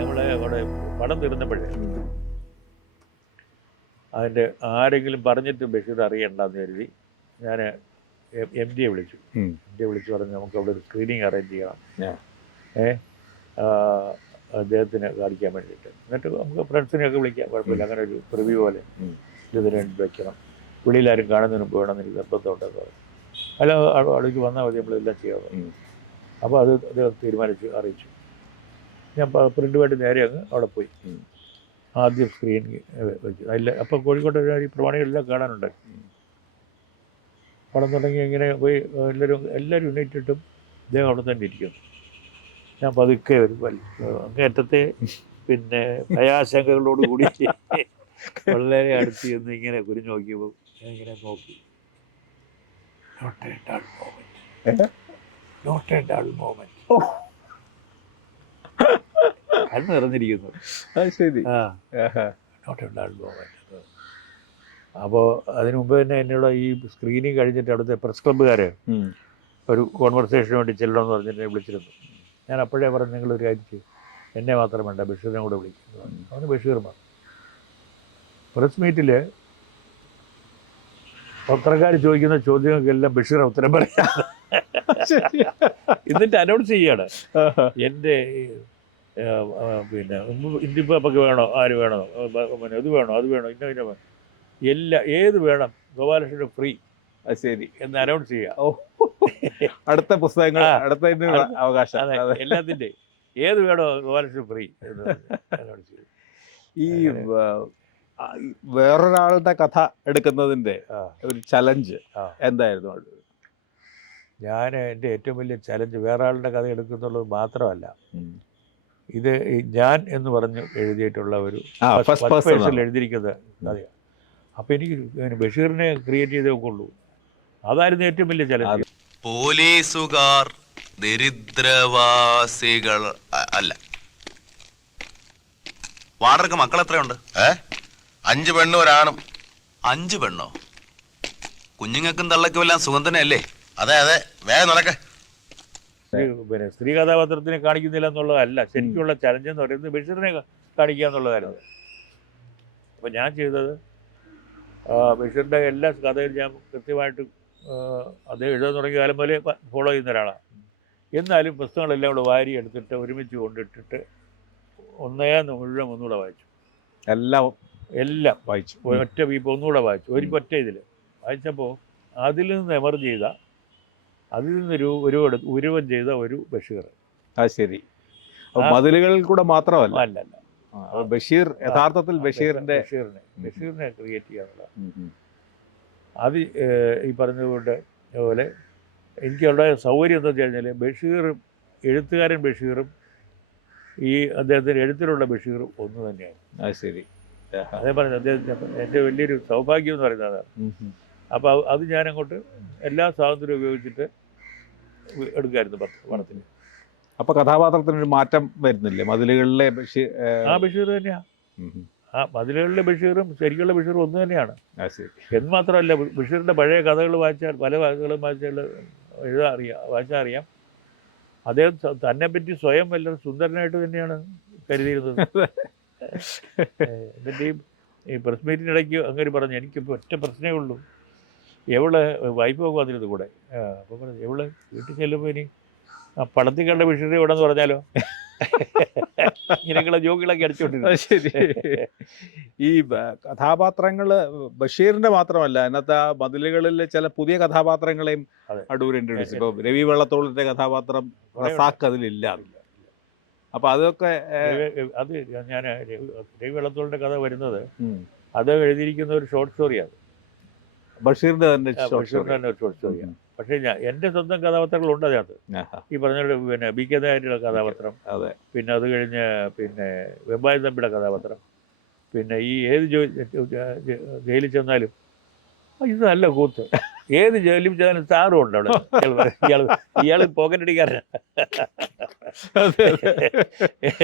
നമ്മളെ അവിടെ പടം തീർന്നപ്പോഴേ അതിൻ്റെ ആരെങ്കിലും പറഞ്ഞിട്ട് ബഷീർ അറിയണ്ടെന്ന് കരുതി ഞാൻ എം ഡിയെ വിളിച്ചു. പറഞ്ഞ് നമുക്ക് അവിടെ ഒരു സ്ക്രീനിങ് അറേഞ്ച് ചെയ്യണം, അദ്ദേഹത്തിന് കാണിക്കാൻ വേണ്ടിയിട്ട്. എന്നിട്ട് നമുക്ക് ഫ്രണ്ട്സിനെയൊക്കെ വിളിക്കാം, കുഴപ്പമില്ല, അങ്ങനെ ഒരു പ്രിവ്യൂ പോലെ ഇതിന് വേണ്ടി വയ്ക്കണം, വെളിയിലാരും കാണുന്നതിന് മുമ്പ് വേണമെന്ന് നിർബന്ധമുണ്ടെന്ന് പറഞ്ഞു. അല്ല, അവിടേക്ക് വന്നാൽ മതി, നമ്മളെല്ലാം ചെയ്യാം. അപ്പോൾ അത് അദ്ദേഹം തീരുമാനിച്ചു, അറിയിച്ചു. ഞാൻ പ്രിൻ്റുമായിട്ട് നേരെ അങ്ങ് അവിടെ പോയി ആദ്യം സ്ക്രീൻ വെച്ചു. അതിൽ അപ്പോൾ കോഴിക്കോട്ടെ ഈ പ്രമാണികളെല്ലാം കാണാനുണ്ട്. പടം തുടങ്ങി ഇങ്ങനെ പോയി എല്ലാവരും യുണൈറ്റിട്ടും അദ്ദേഹം അവിടെ തന്നെ ഇരിക്കുന്നു. ഞാൻ പതുക്കെ ഒരു അങ്ങേറ്റത്തെ പിന്നെ ഭയാശങ്കകളോടുകൂടി വളരെ അടുത്ത് ചെന്ന് ഇങ്ങനെ കുരിഞ്ഞു നോക്കിയപ്പോൾ ഞാൻ ഇങ്ങനെ നോക്കി. നോട്ട് എ ഡൾ മൊമെന്റ് അത് നിറഞ്ഞിരിക്കുന്നു. ശരി. Not a dull moment. അപ്പോൾ അതിനു മുമ്പ് തന്നെ എന്നോട് ഈ സ്ക്രീനിങ് കഴിഞ്ഞിട്ട് അവിടുത്തെ പ്രസ് ക്ലബ്ബുകാർ ഒരു കോൺവെർസേഷന് വേണ്ടി ചെല്ലണമെന്ന് പറഞ്ഞിട്ട് വിളിച്ചിരുന്നു. ഞാൻ അപ്പോഴേ പറഞ്ഞു, നിങ്ങളൊരു കാര്യം ചെയ്യും, എന്നെ മാത്രം വേണ്ട, ബഷീറിനെ കൂടെ വിളിക്കുന്നു. അവന് ബഷീർ പറഞ്ഞു. പ്രസ് മീറ്റിൽ പത്രക്കാർ ചോദിക്കുന്ന ചോദ്യങ്ങൾക്കെല്ലാം ബഷീർ ഉത്തരം പറയാം. എന്നിട്ട് അനൗൺസ് ചെയ്യാണ്, എൻ്റെ പിന്നെ ഇന്ത്യപ്പൊക്കെ വേണോ, ആര് വേണോ, പിന്നെ ഇത് വേണോ, അത് വേണോ, ഇന്ന വേണം, ഏത് വേണം, ഗോപാലകൃഷ്ണന് ഫ്രീ. ശരി എന്ന് അനൗൺസ് ചെയ്യുക. അടുത്ത പുസ്തകങ്ങൾ, അടുത്ത അവകാശം, എല്ലാത്തിൻ്റെ ഏത് വേണോ ഗോപാലകൃഷ്ണൻ ഫ്രീ എന്ന് അനൗൺസ് ചെയ്യും. ഈ വേറൊരാളുടെ കഥ എടുക്കുന്നതിൻ്റെ ഒരു ചലഞ്ച് എന്തായിരുന്നു? ഞാൻ എൻ്റെ ഏറ്റവും വലിയ ചലഞ്ച് വേറെ ആളുടെ കഥ എടുക്കുന്നുള്ളത് മാത്രമല്ല, ഇത് ഞാൻ എന്ന് പറഞ്ഞ് എഴുതിയിട്ടുള്ള ഒരു എഴുതിയിരിക്കുന്ന കഥയാണ്. അപ്പോൾ എനിക്ക് ബഷീറിനെ ക്രിയേറ്റ് ചെയ്തേ കൊള്ളൂ. അതായിരുന്നു ഏറ്റവും വലിയ ചലഞ്ച്. പോലീസുകാർ ദരിദ്രവാസികൾ അല്ല. വാടകയ്ക്ക് മക്കൾ എത്രയുണ്ട്? 5 പെണ്ണും ഒരാണും. 5 പെണ്ണോ? കുഞ്ഞുങ്ങൾക്കും തള്ളയ്ക്കും എല്ലാം സുഖം തന്നെയല്ലേ? അതെ അതെ, വേഗം നടക്ക. പിന്നെ സ്ത്രീ കഥാപാത്രത്തിനെ കാണിക്കുന്നില്ല എന്നുള്ളതല്ല ശരിക്കുള്ള ചലഞ്ച് എന്ന് പറയുന്നത്, ബഷീറിനെ കാണിക്കുക എന്നുള്ളതായിരുന്നു. അപ്പോൾ ഞാൻ ചെയ്തത് ബഷീറിൻ്റെ എല്ലാ കഥയും ഞാൻ കൃത്യമായിട്ട് അദ്ദേഹം എഴുതാൻ തുടങ്ങിയ കാലം പോലെ ഫോളോ ചെയ്യുന്ന ഒരാളാണ്. എന്നാലും പുസ്തകങ്ങളെല്ലാം കൂടെ വാരി എടുത്തിട്ട് ഒരുമിച്ച് കൊണ്ടിട്ടിട്ട് മുഴുവൻ ഒന്നുകൂടെ വായിച്ചു. എല്ലാം വായിച്ചു. ഒറ്റ വീപ്പ് ഒന്നുകൂടെ വായിച്ചു. ഒറ്റ ഇതിൽ വായിച്ചപ്പോൾ അതിൽ നിന്ന് എമർജ് ചെയ്ത, അതിൽ നിന്ന് ഉരുവം ചെയ്ത ഒരു ബഷീർ. ശരി. മതിലുകളിൽ കൂടെ മാത്രമല്ല, അല്ലല്ല, ബഷീർ യഥാർത്ഥത്തിൽ ബഷീറിനെ ക്രിയേറ്റ് ചെയ്യാനുള്ള അത് ഈ പറഞ്ഞതുകൊണ്ട് പോലെ എനിക്കുള്ള സൗകര്യം എന്താ വെച്ച് കഴിഞ്ഞാൽ, ബഷീറും എഴുത്തുകാരൻ ബഷീറും ഈ അദ്ദേഹത്തിൻ്റെ എഴുത്തിലുള്ള ബഷീറും ഒന്ന് തന്നെയാണ്. ശരി. അതേ പറഞ്ഞത് അദ്ദേഹം എൻ്റെ വലിയൊരു സൗഭാഗ്യം എന്ന് പറയുന്നത് അതാണ്. അപ്പോൾ അത് ഞാനങ്ങോട്ട് എല്ലാ സ്വാതന്ത്ര്യം ഉപയോഗിച്ചിട്ട് എടുക്കായിരുന്നു പണത്തിന്. അപ്പോൾ കഥാപാത്രത്തിനൊരു മാറ്റം വരുന്നില്ലേ മതിലുകളിലെ ബഷീർ? ബഷീർ തന്നെയാണ്. മതിലുകളിലെ ബഷീറും ശരിക്കുള്ള ബഷീറും ഒന്ന് തന്നെയാണ്. എന്ന് മാത്രമല്ല, ബഷീറിൻ്റെ പഴയ കഥകൾ വായിച്ചാൽ, പല കഥകളും വായിച്ചാൽ അറിയാം അദ്ദേഹം തന്നെപ്പറ്റി സ്വയം വല്ല സുന്ദരനായിട്ട് തന്നെയാണ് കരുതിയിരുന്നത്. എന്നിട്ട് ഈ പ്രസ് മീറ്റിനിടയ്ക്ക് അങ്ങനെ പറഞ്ഞു, എനിക്കിപ്പോൾ ഒറ്റ പ്രശ്നമേ ഉള്ളൂ, എവള് വൈഫ് ഒക്കെ വന്നിരുന്നു കൂടെ. അപ്പോൾ പറഞ്ഞു, എവള് വീട്ടിൽ ചെല്ലുമ്പോൾ ഇനി പടത്തിൽ കണ്ട ബഷീർ ഇവിടെ എന്ന് പറഞ്ഞാലോ, ഇങ്ങനെയൊക്കെയുള്ള ജോക്കുകളൊക്കെ അടിച്ചോണ്ടിരുന്നു. ശരി. ഈ കഥാപാത്രങ്ങൾ ബഷീറിന്റെ മാത്രമല്ല, ഇന്നത്തെ മതിലുകളിലെ ചില പുതിയ കഥാപാത്രങ്ങളെയും അടൂർ ഇൻട്രൊഡ്യൂസ്. ഇപ്പോൾ രവി വെള്ളത്തോളിന്റെ കഥാപാത്രം റസാഖ് അതിലില്ല. അപ്പൊ അതൊക്കെ അത് ഞാൻ രവി വെള്ളത്തോളിന്റെ കഥ വരുന്നത്, അത് എഴുതിയിരിക്കുന്ന ഒരു ഷോർട്ട് സ്റ്റോറിയാണ്. ബഷീറിന്റെ തന്നെ ഒരു ഷോർട്ട് സ്റ്റോറിയാണ്. പക്ഷേ എൻ്റെ സ്വന്തം കഥാപാത്രങ്ങളുണ്ട് അതിനകത്ത്. ഈ പറഞ്ഞ പിന്നെ ബി കെ നായരുടെ കഥാപാത്രം, പിന്നെ അത് കഴിഞ്ഞ് പിന്നെ വെമ്പായ തമ്പിയുടെ കഥാപാത്രം, പിന്നെ ഈ ഏത് ജയിലിൽ ചെന്നാലും ഇത് നല്ല കൂത്ത്, ഏത് ജയിലിൽ ചെന്നാലും താറും ഉണ്ട് അവിടെ. ഇയാൾ പോക്കറ്റടിക്കാരനാ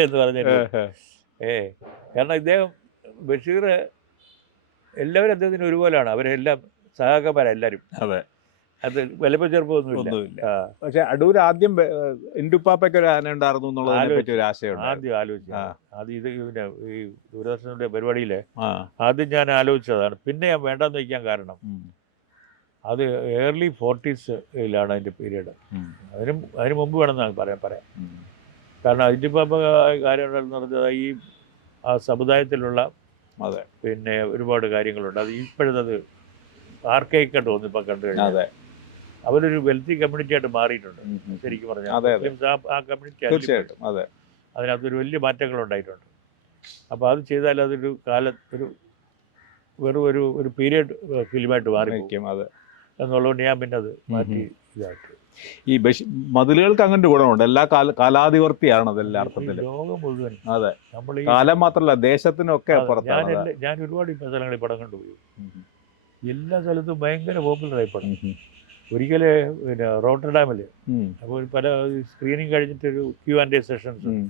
എന്ന് പറഞ്ഞിട്ട്. കാരണം ഇദ്ദേഹം ബഷീർ എല്ലാവരും അദ്ദേഹത്തിന് ഒരുപോലെയാണ്. അവരെല്ലാം സഹാക്കന്മാരെല്ലാവരും. അത് വലിപ്പം ചെറുപ്പമൊന്നുമില്ല. ഒന്നുമില്ല. ആ, പക്ഷെ അടൂർ ആദ്യം ഇന്റുപ്പാപ്പയ്ക്ക് ഒരു ആന ഉണ്ടായിരുന്നു എന്നുള്ളതിനെ പറ്റി ഒരു ആശയമുണ്ട്. ആദ്യം ആലോചിച്ചു. ആ. ആദ്യം ഇത് പിന്നെ ഈ ദൂരദർശനത്തിന്റെ പരിപാടിയിലെ ആ. ആദ്യം ഞാൻ ആലോചിച്ചതാണ്. പിന്നെ ഞാൻ വേണ്ടെന്ന് വയ്ക്കാൻ കാരണം ഉം. അത് ഏർലി 40s അതിൻ്റെ പീരീഡ്. ഉം. അതിന് മുമ്പ് വേണമെന്നാണ് പറയാം. ഉം. കാരണം അതിൻ്റെ ഇപ്പം കാര്യം എന്ന് പറഞ്ഞത് ഈ ആ സമുദായത്തിലുള്ള അതെ. പിന്നെ ഒരുപാട് കാര്യങ്ങളുണ്ട്. അത് ഇപ്പോഴത് ആർക്കൈക്കായിട്ട് തോന്നി ഇപ്പം കണ്ടു കഴിഞ്ഞാൽ. അതെ. അവരൊരു വെൽത്തി കമ്മ്യൂണിറ്റി ആയിട്ട് മാറിയിട്ടുണ്ട് ഉം. ഉം. ശരിക്കും പറഞ്ഞാൽ. അതെ, അതെ. മുസ്ലിംസ് ആ കമ്മ്യൂണിറ്റി തീർച്ചയായിട്ടും. അതെ. അതിനകത്തൊരു വലിയ മാറ്റങ്ങളുണ്ടായിട്ടുണ്ട്. അപ്പോൾ അത് ചെയ്താൽ അതൊരു വെറും ഒരു പീരിയഡ് ഫിലിമായിട്ട് മാറി ആയിരിക്കും. അതെ. എന്നുള്ളതുകൊണ്ട് ഞാൻ പിന്നെ അത് മാറ്റി ഇതാക്കി. ഈ മതിലുകൾക്ക് അങ്ങനെ ഗുണമുണ്ട്. എല്ലാ കാലാധിവർത്തിയാണ് അതെല്ലാ ഈ അർത്ഥത്തിലും. ലോകം മുഴുവൻ അതെ. നമ്മൾ കാലം മാത്രമല്ല, ദേശത്തിനൊക്കെ അപ്പുറത്താണ്. ഞാൻ ഒരുപാട് സ്ഥലങ്ങളിൽ പടം കണ്ടുപോയി. ഉം. എല്ലാ സ്ഥലത്തും ഭയങ്കര പോപ്പുലറായി പടം. ഉം. ഒരിക്കല് പിന്നെ റോട്ടർഡാമിൽ ഉം. അപ്പോൾ പല സ്ക്രീനിങ് കഴിഞ്ഞിട്ടൊരു Q&A സെഷൻസ്. ഉം.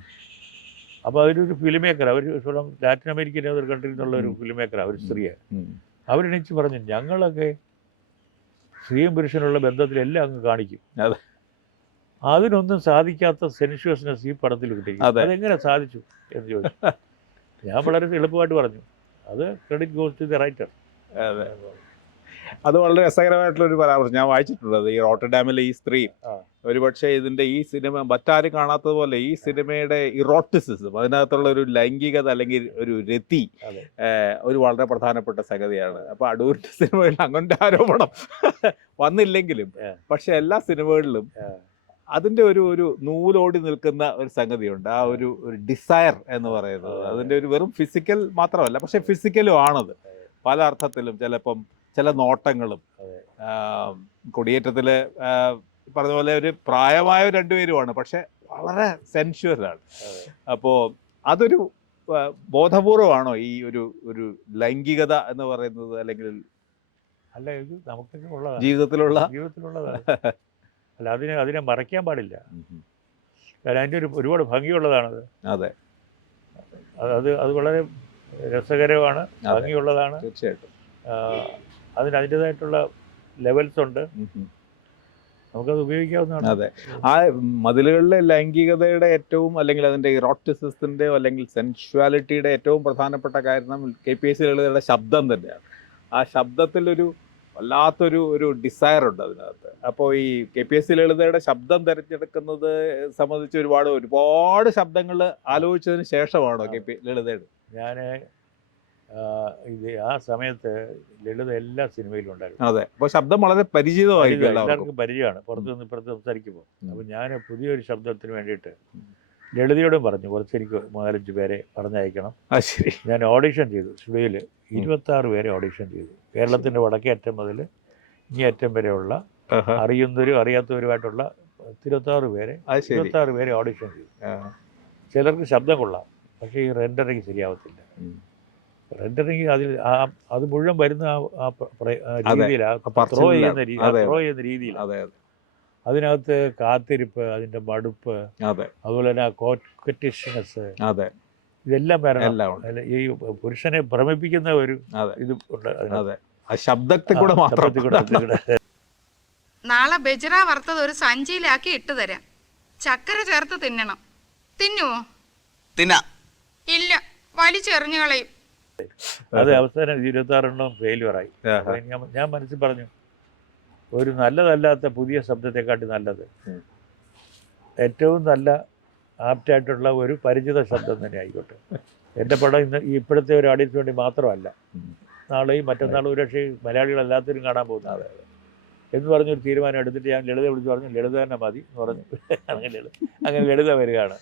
അപ്പോൾ അവരൊരു ഫിലിം മേക്കർ, അവർ സ്വന്തം ലാറ്റിൻ അമേരിക്കൻ ഏതൊരു കൺട്രിയിൽ നിന്നുള്ള ഒരു ഫിലിം മേക്കർ, അവർ സ്ത്രീയെ. ഉം. അവരെണീച്ച് പറഞ്ഞു, ഞങ്ങളൊക്കെ സ്ത്രീയും പുരുഷനുള്ള ബന്ധത്തിലെല്ലാം അങ്ങ് കാണിക്കും. അതെ. അതിനൊന്നും സാധിക്കാത്ത സെൻഷ്വസ്നെസ് ഈ പടത്തിൽ കിട്ടി. അതെ. അതെങ്ങനെ സാധിച്ചു എന്ന് ചോദിച്ചു. ഞാൻ വളരെ എളുപ്പമായിട്ട് പറഞ്ഞു, അത് credit goes to the writer. അതെ. അത് വളരെ രസകരമായിട്ടുള്ള ഒരു പരാമർശം ഞാൻ വായിച്ചിട്ടുള്ളത്. ഈ റോട്ടർഡാമിലെ ഈ സ്ത്രീ ആ. ഒരുപക്ഷെ ഇതിന്റെ ഈ സിനിമ മറ്റാരും കാണാത്തതുപോലെ ഈ സിനിമയുടെ ഇറോട്ടിസിസം, അതിനകത്തുള്ള ഒരു ലൈംഗികത അല്ലെങ്കിൽ ഒരു രതി അതെ. ഒരു വളരെ പ്രധാനപ്പെട്ട സംഗതിയാണ്. അപ്പൊ അടൂരിന്റെ സിനിമകളിൽ അങ്ങനത്തെ ആരോപണം വന്നില്ലെങ്കിലും പക്ഷെ എല്ലാ സിനിമകളിലും അതിന്റെ ഒരു നൂലോടി നിൽക്കുന്ന ഒരു സംഗതിയുണ്ട്. ആ ഒരു ഡിസയർ എന്ന് പറയുന്നത് അതിന്റെ ഒരു വെറും ഫിസിക്കൽ മാത്രമല്ല, പക്ഷെ ഫിസിക്കലും ആണത് പല അർത്ഥത്തിലും. ചിലപ്പം ചില നോട്ടങ്ങളും കൊടിയേറ്റത്തില് പറഞ്ഞ പോലെ ഒരു പ്രായമായ രണ്ടുപേരുമാണ്, പക്ഷെ വളരെ സെൻഷ്വലാണ്. അപ്പോൾ അതൊരു ബോധപൂർവമാണോ ഈ ഒരു ലൈംഗികത എന്ന് പറയുന്നത്, അല്ലെങ്കിൽ അല്ല, ഇത് നമുക്കൊക്കെ ഉള്ളതാണ്, ജീവിതത്തിലുള്ളതാണ്. അല്ല, അതിനെ മറയ്ക്കാൻ പാടില്ല. കാരണം അതിൻ്റെ ഒരുപാട് ഭംഗിയുള്ളതാണത്. അതെ. അത് വളരെ രസകരമാണ്, ഭംഗിയുള്ളതാണ്. തീർച്ചയായിട്ടും. അതിൻ്റെതായിട്ടുള്ള ലെവൽസ് ഉണ്ട്, നമുക്കത് ഉപയോഗിക്കാവുന്നതാണ്. അതെ. ആ മതിലുകളിലെ ലൈംഗികതയുടെ ഏറ്റവും, അല്ലെങ്കിൽ അതിന്റെ ഇറോട്ടിസിസത്തിന്റെയോ അല്ലെങ്കിൽ സെൻഷ്വാലിറ്റിയുടെ ഏറ്റവും പ്രധാനപ്പെട്ട കാരണം KPSC ലളിതയുടെ ശബ്ദം തന്നെയാണ്. ആ ശബ്ദത്തിലൊരു വല്ലാത്തൊരു ഡിസയർ ഉണ്ട് അതിനകത്ത്. അപ്പോൾ ഈ KPSC ലളിതയുടെ ശബ്ദം തിരഞ്ഞെടുക്കുന്നത് സംബന്ധിച്ച് ഒരുപാട് ശബ്ദങ്ങൾ ആലോചിച്ചതിന് ശേഷമാണോ ലളിതയുടെ? ഞാൻ ആ സമയത്ത് ലളിത എല്ലാ സിനിമയിലും ഉണ്ടായിരുന്നു. അതെ. അപ്പോൾ ശബ്ദം വളരെ പരിചിതമായിരിക്കും, എല്ലാവർക്കും പരിചയമാണ് പുറത്തു നിന്ന് ഇപ്പുറത്ത് സംസാരിക്കുമ്പോൾ. അപ്പോൾ ഞാൻ പുതിയൊരു ശബ്ദത്തിന് വേണ്ടിയിട്ട് ലളിതയോടും പറഞ്ഞു, എനിക്ക് 4-5 പേരെ പറഞ്ഞയക്കണം. ശരി. ഞാൻ ഓഡിഷൻ ചെയ്തു. സ്റ്റുഡിയോയിൽ 26 പേരെ ഓഡിഷൻ ചെയ്തു. കേരളത്തിൻ്റെ വടക്കേ അറ്റം മുതൽ ഇങ്ങേ അറ്റം വരെയുള്ള അറിയുന്നവരും അറിയാത്തവരുമായിട്ടുള്ള 26 പേരെ ഓഡിഷൻ ചെയ്തു. ചിലർക്ക് ശബ്ദം കൊള്ളാം, പക്ഷേ ഈ റെൻഡറിങ് ശരിയാവത്തില്ല. റെൻഡറിങ് അത് മുഴുവൻ വരുന്ന രീതിയിലാണ്, ത്രോ ചെയ്യുന്ന രീതിയിലാണ്. അതിനകത്ത് കാത്തിരിപ്പ്, അതിൻ്റെ മടുപ്പ്, അതുപോലെ തന്നെ കോക്കറ്റിഷ്നെസ്, ഇതെല്ലാം വരണം. ഈ പുരുഷനെ ഭ്രമിപ്പിക്കുന്ന ഒരു ഇത് ഉണ്ട് ശബ്ദത്തിൽ കൂടെ മാത്രം. നാളെ ബെജറ വറുത്തത് ഒരു സഞ്ചിയിലാക്കി ഇട്ടു തരാം. ചക്കര ചേർത്ത് തിന്നണം. തിന്നുവോ? ഇല്ല, വലിച്ചെറിഞ്ഞു കളയും. അത് അവസാനം 26 ഫെയിലുവറായി. ഞാൻ മനസ്സിൽ പറഞ്ഞു, ഒരു നല്ലതല്ലാത്ത പുതിയ ശബ്ദത്തെക്കാട്ടി നല്ലത് ഏറ്റവും നല്ല ആപ്റ്റായിട്ടുള്ള ഒരു പരിചിത ശബ്ദം തന്നെ ആയിക്കോട്ടെ. എൻ്റെ പടം ഇപ്പോഴത്തെ ഒരു ഓഡിയൻസിന് വേണ്ടി മാത്രമല്ല, നാളെയും മറ്റന്നാളും ഒരു പക്ഷേ മലയാളികളല്ലാത്തവരും കാണാൻ പോകുന്നത് എന്ന് പറഞ്ഞൊരു തീരുമാനം എടുത്തിട്ട് ഞാൻ ലളിത വിളിച്ച് പറഞ്ഞു, ലളിത തന്നെ മതി എന്ന് പറഞ്ഞു. അങ്ങനെ ലളിത വരികയാണ്.